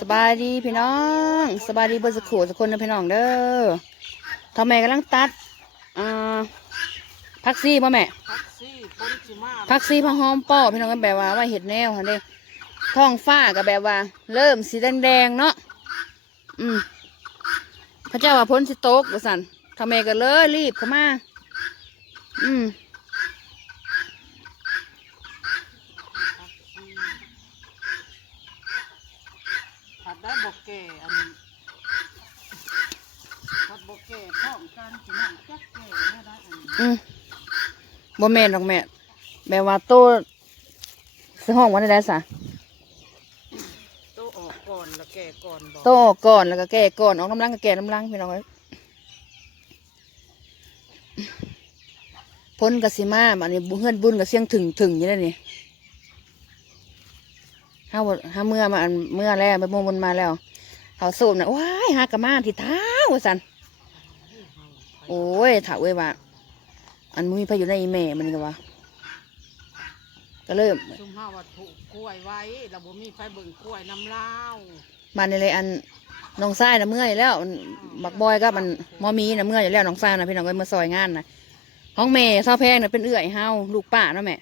สบายดีพี่น้องสบายดีเบอร์สกขูสักคนนะพี่น้องเด้อทำไมกำลังตัดอ่าพักซี่ป่ะแม่พักซี่คนสิมาพักซี่พักหอมป้อพี่น้องก็แบบว่าว่าเห็ดแนวค่ะเด้ท้องฟ้าก็แบบว่า เริ่มสีแดงๆเนาะอืมพระเจ้าว่าพ้นสิตกว่าสันทำไมก็เลยรีบเข้ามา อืม พักซี่ผัดได้บอ กแก่อันผัดบอกแก่พร้อมกันสิมาจักแก่แม่ได้อันนี้อืมบ่แม่นหรอกแม่แบบว่าโตซื้อห้องวันได้สะโตออกก่อนแล้วแก่ก่อนบอกโตออกก่อนแล้วก็แก่ก่อนออกน้ำลังก็แก่น้ำลังพี่น้องเอ้ยพ้นกสิมาอันนี้บุเฮือนบุญกับเสียงถึงถึงอยู่แล้วนี่ห้าวันห้าเมื่อมาอันเมื่อแล้วไปโมงบนมาแล้ว เขาสูบนะว้ายหากระมาที่เท้าว่าสันโอ้ยถามเว้ยว่าอันมึงมีพายุในอีแม่มันก็ว่าก็เริ่มซุมห้าวัดผูกกล้วยไว้แล้วบ่มีไฟเบิ่งกล้วยน้ำเล้าวมาในเลยอันน้องทรายนะเมื่อยแล้วบักบอยก็มันมอมีนะเมื่อยอยู่แล้วน้องทรายนะพี่น้องก็มาซอยงานนะห้องแม่เศร้าแพงนะเป็นเอื้อยเฮาลูกป้าเนาะแม่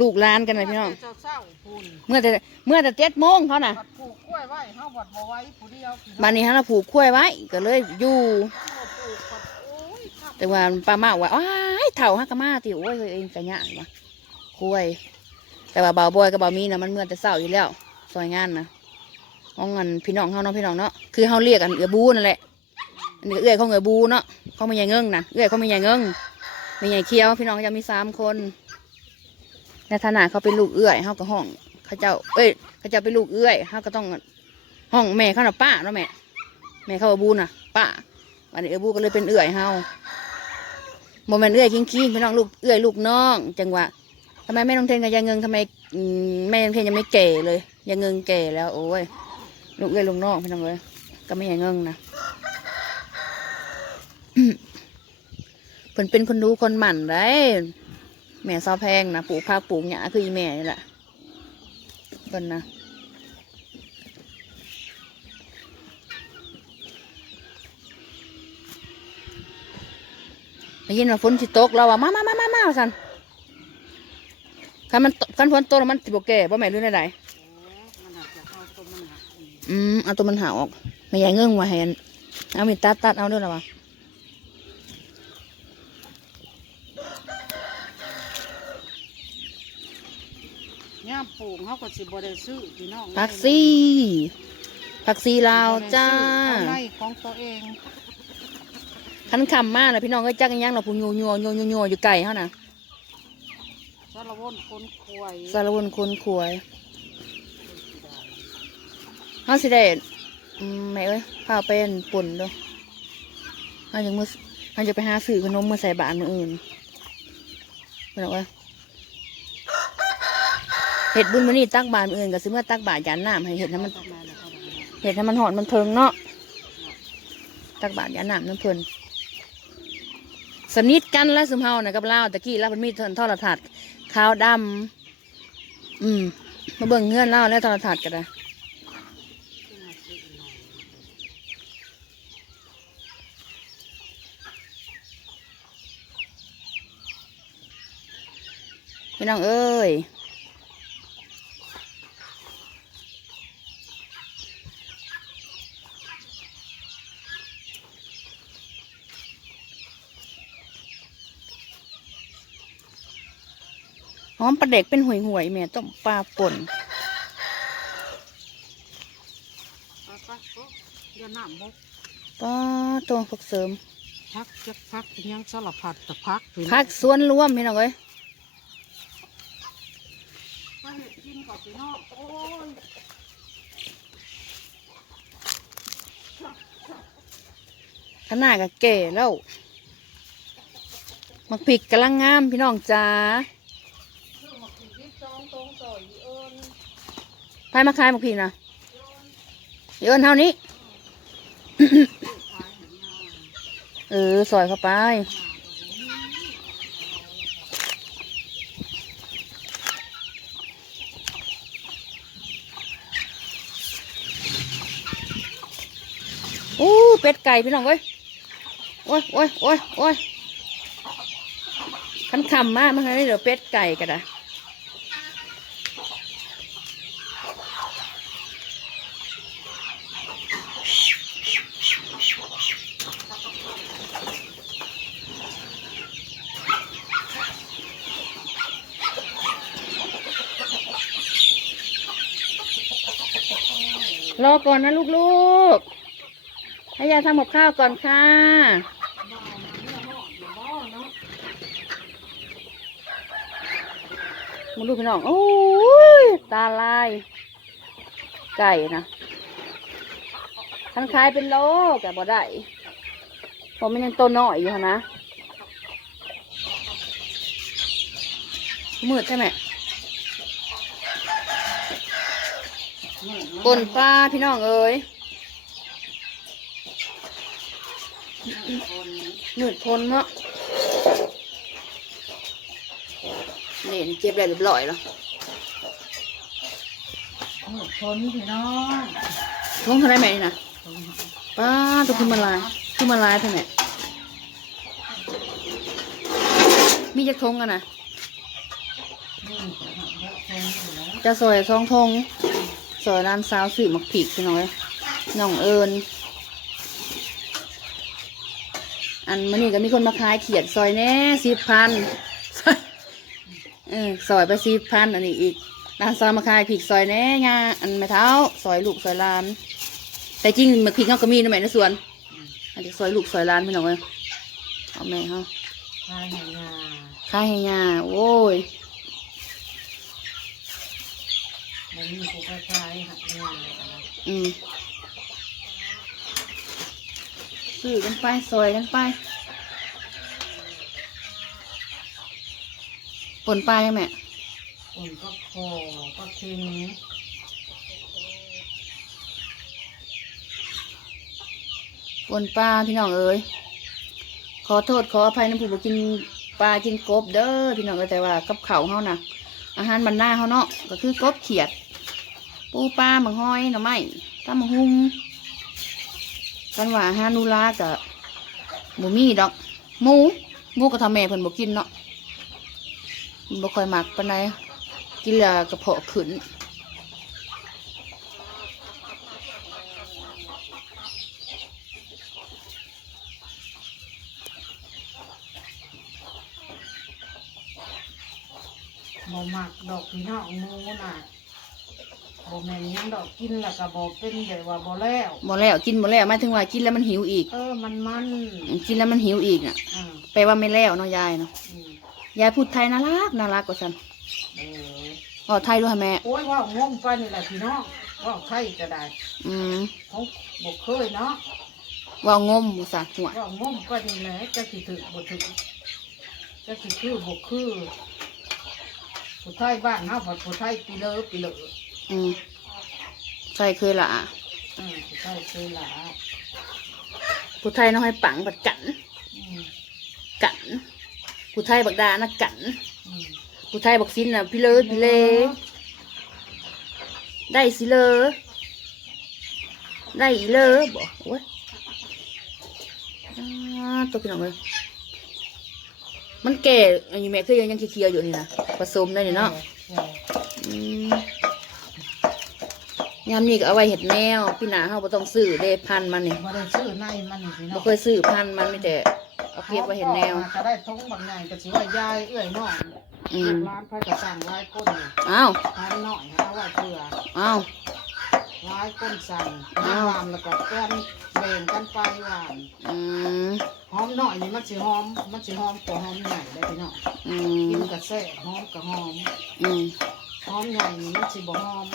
ลูกหล้านกันนะพี่น้องเจ้าเศร้าๆพุ่นเมื่อแต่เมื่อแต่เจ็ดโมงเขาน่ะวัดผูกกล้วยไว้เฮาวัดบ่ไว้ผู้เดียวพี่น้องบ้านนี้ฮะเราผูกคุ้วยไว้ก็เลยอยู่เอาปลูกวัดโอ้ยครับแต่ว่าป้าเมาว่าอ้ายเถ่าฮักกะมาติโอ้ยเฮ้ยเองกะยะวะคุ้วย แต่ว่าบ่าวบอยกับบ่าวมีนะมันเมื่อแต่เศร้าอยู่แล้วซอยงานนะห้องเงินพี่น้องเฮาเนาะพี่น้องเนาะคือเฮาเรียกกันเอือบูนั่นแหละอันนี้ก็เอื้อยของเอือบูเนาะเขาไม่ใหญ่เงิงนะเอื้อยเขาไม่ใหญ่เงิงไม่ใหญ่เคี้ยวพี่น้องจะมีสามคน ในฐานะเขาเป็นลูกเอื้อยเฮาก็ห้องเขาเจ้า เอ้ยเขาเจ้าเป็นลูกเอื้อยเฮาก็ต้องห้องแม่เขาหน่ะป้าเนาะแม่แม่เขาเอือบูน่ะป้าวันนี้เออบูก็เลยเป็นเอื้อยเฮาโมเมนเอื้อยคิงคิงพี่น้องลูกเอื้อยลูกน้อง จังหวะทำไมแม่น้องเทนกับยายเงิงทำไมอืมแม่น้องเทนยังไม่แก่เลยยายเงิงแก่แล้ว โอ้ยลูกเอื้อยลูกน้องพี่น้องเลยก็ไม่ยายเงิงนะเพิ่นเป็นคนดูคนหมั่นได้ แม่ซอแพงนะปลูกผักปลูกหญ้าคืออีแม่นี่แหละเพิ่นนะได้ยินว่าฝนสิตกเราว่ามามามามามาสันคันมันตคันฝนตกแล้วมันสิบแก่บ่แม่นหรือไดโอ้มันหักจะเข้าต้นมันหักอืมเอาตัวมันหาออกไม่ใหญ่เงื่องมาแหนเอามีดตัดตัดเอาด้วยหรอวะ ย่ามปลูกเขาก็สิบ่ได้ซื้อพี่น้องผักซี่ผักซี่ลาวจ้าเอาไร่ของตัวเองขันคำมากเลยพี่น้องก็จักอีหยังเราผู้ยัวยัวยัวยัวยัวอยู่ไก่เขาน่ะสารวนคนควยสารวนคนขวยเขาสิได้อืมแม่เอ้ยพาเป็นปุ่นเด้วยเขาจะมือเขาจะไปหาสื่อขนมมาใส่บาตรมืออื่นพี่น้องเอ้ย เห็ดบุญมันนี่ตักบาตรมืออื่นกับซื้อมาตักบาตรยานน้ำให้เห็ดให้มันเห็ดให้มันหอนมันเพิงเนาะตักบาทยาหนามน้ำเพลินสนิทกันแล้วสมเฮานะกับเล่าตะกี้แล้วมันมีทนทอดถาดขาวดำอืมมาเบิ่งเงื่อนเล่าแล้วทอดถาดกันนะขึ้นมาซื้อหน่อยพี่น้องเอ้ย หอมปลาเด็กเป็นห่วยห่วยๆแม่ต้มปลาป่นไปไปโอ้เดี๋ยวน้ำบกปลาตัวผักเสริมพักจักพักยังสลับผัดแต่พักพี่น้องผักสวนรวมพี่น้องเอ้ยมาเห็ดกินก่อนพี่น้องโอ้ยขนาดกับแก่แล้วมักผิกกำลังงามพี่น้องจ้า พายมาขายมาพีนะเดี๋ยวเท่านี้ เออสอยเข้าไป อู้เป็ดไก่พี่น้องเว้ย โอ้ยโอ้ยโอ้ยโอ้ยขันคำมากมั้งไงเดี๋ยวเป็ดไก่กันนะ รอก่อนนะลูกๆให้ยายทำกับข้าวก่อนค่ะมาดูพี่น้อง โอ้ย ตาลาย ไก่นะทันขายเป็นโลแต่บ่ได้เพราะมันยังโตน้อยอยู่นนะมืดใช่ไหม ปนปลาพี่น้องเอ้ยมืดพนเนาะนี่เจ็บได้เรียบร้อยแล้วหมดชนพี่น้องท้องเท่าไรแม่นี่นะป้าตัวคือมันลายคือมันลายเท่าไหร่มีจักทงกันนะนี่ชนอยู่แล้วจะซอยซองทง ซอยร้านสาวสื่อมักผิกพี่น้องเอ้ยน้องเอิญอันมันนี่ก็มีคนมาขายเขียดซอยแน่สิบพันเออซอยไปสิบพันอันนี้อีกร้านสาวมาขายผิกซอยแน่งาอันไม่เท้าซอยลูกซอยหลาน แต่จริงมักผิกเขาก็มีนะแม่ในสวน อันนี้ซอยลูกซอยหลานพี่น้องเอ้ยเอาแม่เขาทายให้งาขายให้ยาโว้ย แล้วมีผู้กระจายหักงาเลยนะอืมซื้อกันไปซอยกันไปปนปลายังแม่คนก็คอก็เค็มปนปลาพี่น้องเอ้ยขอโทษขออภัยนะผู้บ่กินปลากินกบเด้อพี่น้องเอ้ยแต่ว่ากับเขาวเฮานะ อาหารบรรณาเขาเนาะก็คือกบเขียด ปูปลาหมังห้อยหน่อไม้ต้มะฮุงกันว่าอาหารนูลากับหมูมีดอกหมูหมูก็ทำแม่เพิ่นบ่กินเนาะบ่ค่อยมักปานใดกินแล้วกระเพาะขึ้น หมักดอกพี่น้องหมูน่ะบ่แม่นหยังดอกกินแล้วก็บ่เป็นแบบว่าบ่แล้ว บ่แล้วกินบ่แล้วหมายถึงว่ากินแล้วมันหิวอีก เออมันมันกินแล้วมันหิวอีกน่ะอ่าแปลว่าไม่แล้วเนาะยายเนาะอืมยายพูดไทยน่ารักน่ารักกว่าฉันเอออ๋อไทยด้วยค่ะแม่ โอ้ยว่างงไปนี่แหละพี่น้องว่าวไทยก็ได้อืมเขาบอกเคยเนาะว่างมมุสาหัวว่างงไปนี่แหละจะสิถึกบ่ถึกจะสิคือบ่คือ ผู้ไทยบ้านเฮาผัดผู้ไทยปีเลอปีเลออืมใช่เคยละอืมผู้ไทยเคยหลาผู้ไทยน้องให้ปังบัดกัน อืมกันผู้ไทยบักดานะกันอืมผู้ไทยบักซินน่ะพี่เลอพี่เลได้สิเลอได้อีเลอบอกโอ้ยอ่าตัวพี่น้องเลย มันแก่อันนี้แม่คือยังยังเคียวๆอยู่นี่นะผสมได้นี่เนาะเอออืมยามนี้ก็เอาไว้เห็ดแนวพี่หนาเขาบ่ต้องซื้อเด้พันธุ์มันนี่บ่ได้ซื้อในมันนี่พี่น้บ่องเคยซื้อพันธุ์มันมีแต่เอาเก็บไว้เห็ดแนว ก็ได้ทงบางใหญ่ก็สิว่ายายเอื้อยน้องอืม ร้านไผก็สั่งหลายคนนี่อ้าวทานน้อยหาไว้เพื่ออ้าว ร้ายก้นสั่งอ้าวน้ำหวานแล้วก็แก้มเบ่งกันไปหวานอืมหอมหน่อยนี่มันสิหอม มันสิหอมกว่าหอมใหญ่ได้พี่น้องอืกิมนกับแซ่หอมกับหอมอืมหอมใหญ่นี่มันสิบ่หอม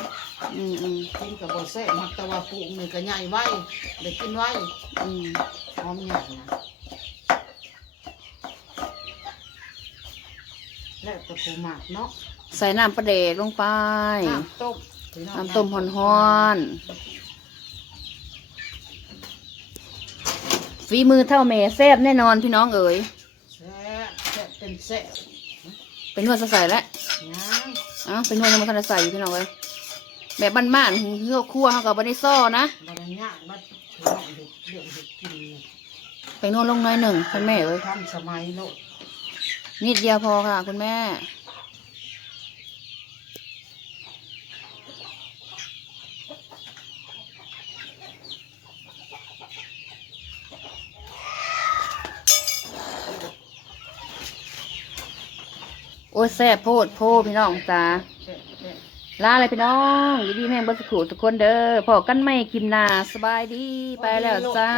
อืมอืมกินกับบ่แซ่มักแต่ว่าปลูกนี่ก็ใหญ่ไว้ได้กินไว้อืมหอมใหญ่นะแล้วแต่ปูหมักเนาะใส่น้ำปลาเดกลงไปน้ำต้มพี่อง น้ำต้มฮ้อนๆฝีมือเท่าแม่แซ่บแน่นอนพี่น้องเอ๋ยแซ่บแซ่บเป็นแซ่บเป็นนวดใส่แล้วย่างอ้าวเป็นนวดยังไม่ทันได้ใส่อยู่พี่น้องเอ้ยแบบบ้านๆเฮือครัวเขาก็บ่ได้ซ่อนะบริญญากมาเรื่องเห็ดเรื่องเห็ดกินเนี่ยไปนวดลงหน้อยหนึ่งคุณแม่เอ้ยทันสมัยโลดนิดเดียวพอค่ะ คุณแม่ ยแซ่บโพดโพพี่น้องจ้าลาเลยพี่น้องยินดีแม่งบัสขุทุกคนเด้อพอกันไม่กินนาสบายดีไปแล้วจ้า